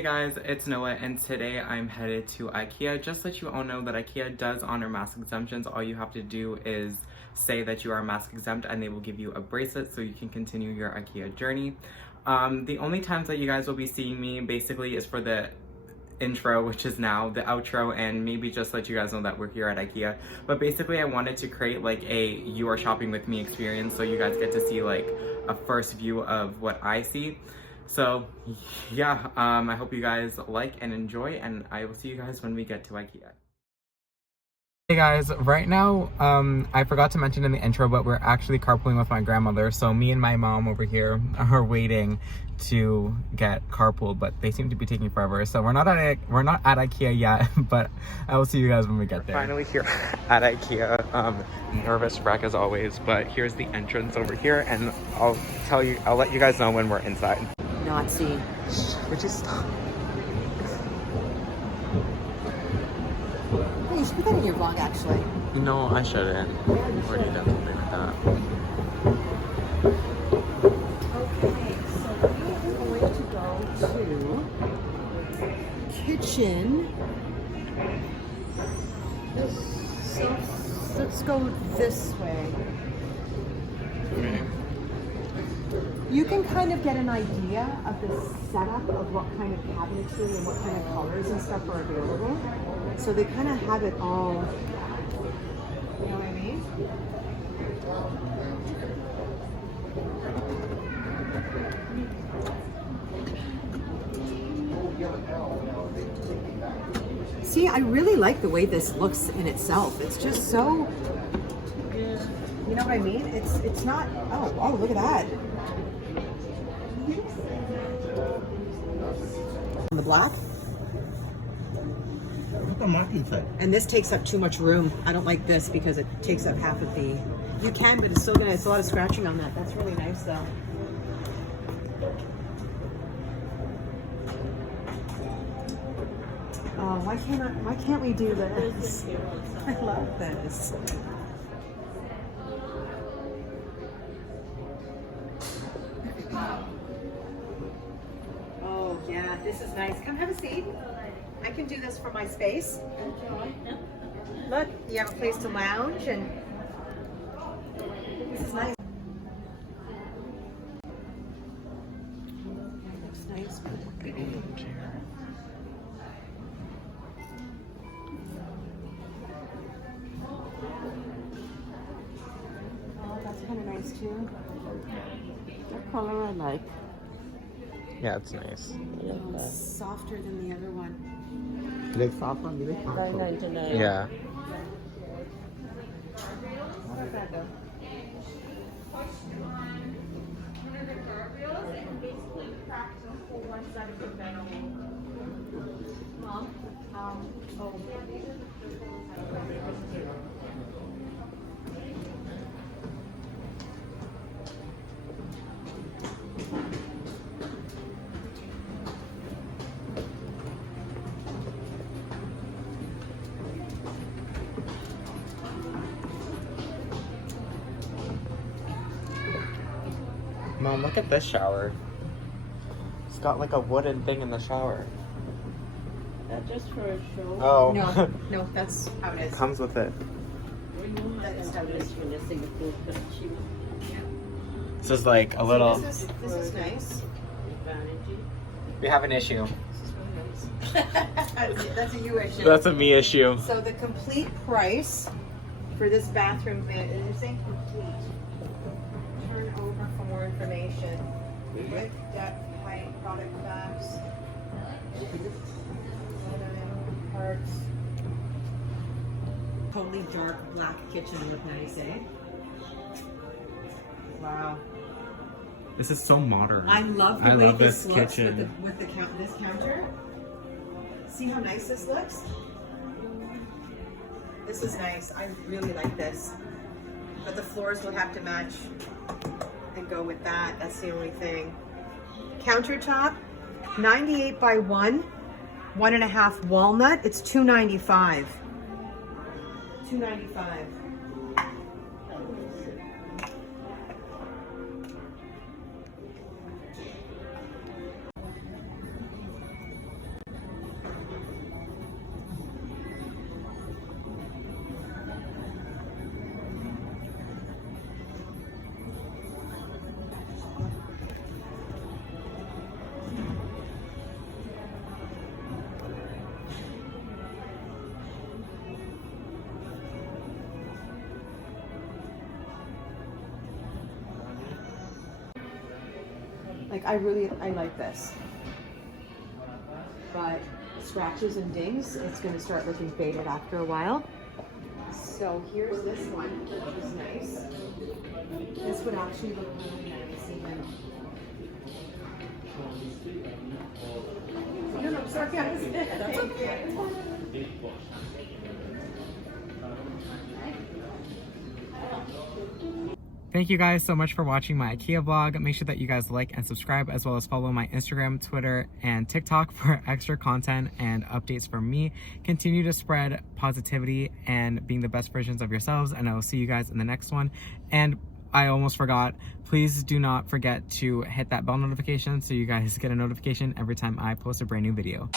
Hey guys, it's Noah and today I'm headed to IKEA. Just to let you all know that IKEA does honor mask exemptions. All you have to do is say that you are mask exempt and they will give you a bracelet so you can continue your IKEA journey. The only times that you guys will be seeing me basically is for the intro, which is now the outro, and maybe just let you guys know that we're here at IKEA. But basically I wanted to create like a you are shopping with me experience so you guys get to see like a first view of what I see. So yeah, I hope you guys like and enjoy, and I will see you guys when we get to IKEA. Hey guys, right now, I forgot to mention in the intro, but we're actually carpooling with my grandmother. So me and my mom over here are waiting to get carpooled, but they seem to be taking forever. So we're not at IKEA yet, but I will see you guys when we get there. Finally here at IKEA. Nervous wreck as always, but here's the entrance over here, and I'll let you guys know when we're inside. Nazi. Would you stop? Hey, you should put that in your vlog, actually. No, I shouldn't. I've already done something like that. Okay, so we are going to go to kitchen. So let's go this way. Okay. You can kind of get an idea of the setup of what kind of cabinetry and what kind of colors and stuff are available. So they kind of have it all, you know what I mean? See, I really like the way this looks in itself. It's just so, you know what I mean? It's not, oh, look at that. The black. And this takes up too much room. I don't like this because it takes up half of the. You can, but it's still gonna. It's a lot of scratching on that. That's really nice, though. Oh, why can't we do this? I love this. Oh yeah, this is nice. Come have a seat. I can do this for my space. Look, you have a place to lounge, and this is nice. Looks nice. Oh, that's kind of nice too. That color I like. Yeah, it's nice. Oh, it's softer than the other one. Like soft one, $9.99. yeah. How about that though? Mom, look at this shower. It's got like a wooden thing in the shower. That just for a show? Oh. No, that's how it is. Comes with it. That is how it is. This is like a little. This is nice. We have an issue. This is really nice. That's a you issue. That's a me issue. So the complete price for this bathroom bit, and you're saying complete. Turn over for more information. Width, depth, height, product facts. Parts. Totally dark black kitchen look nice, eh? Wow. This is so modern. I love the way this looks kitchen. with this counter. See how nice this looks? This is nice. I really like this. But the floors will have to match and go with that. That's the only thing. Countertop, 98 by 1.5 walnut. It's $295. $295. Like I like this. But scratches and dings, it's gonna start looking faded after a while. So here's this one, which is nice. This would actually look really nice even. No, no, sorry, guys. That's okay. Thank you guys so much for watching my IKEA vlog. Make sure that you guys like and subscribe, as well as follow my Instagram, Twitter, and TikTok for extra content and updates from me. Continue to spread positivity and being the best versions of yourselves, and I will see you guys in the next one. And I almost forgot, please do not forget to hit that bell notification so you guys get a notification every time I post a brand new video.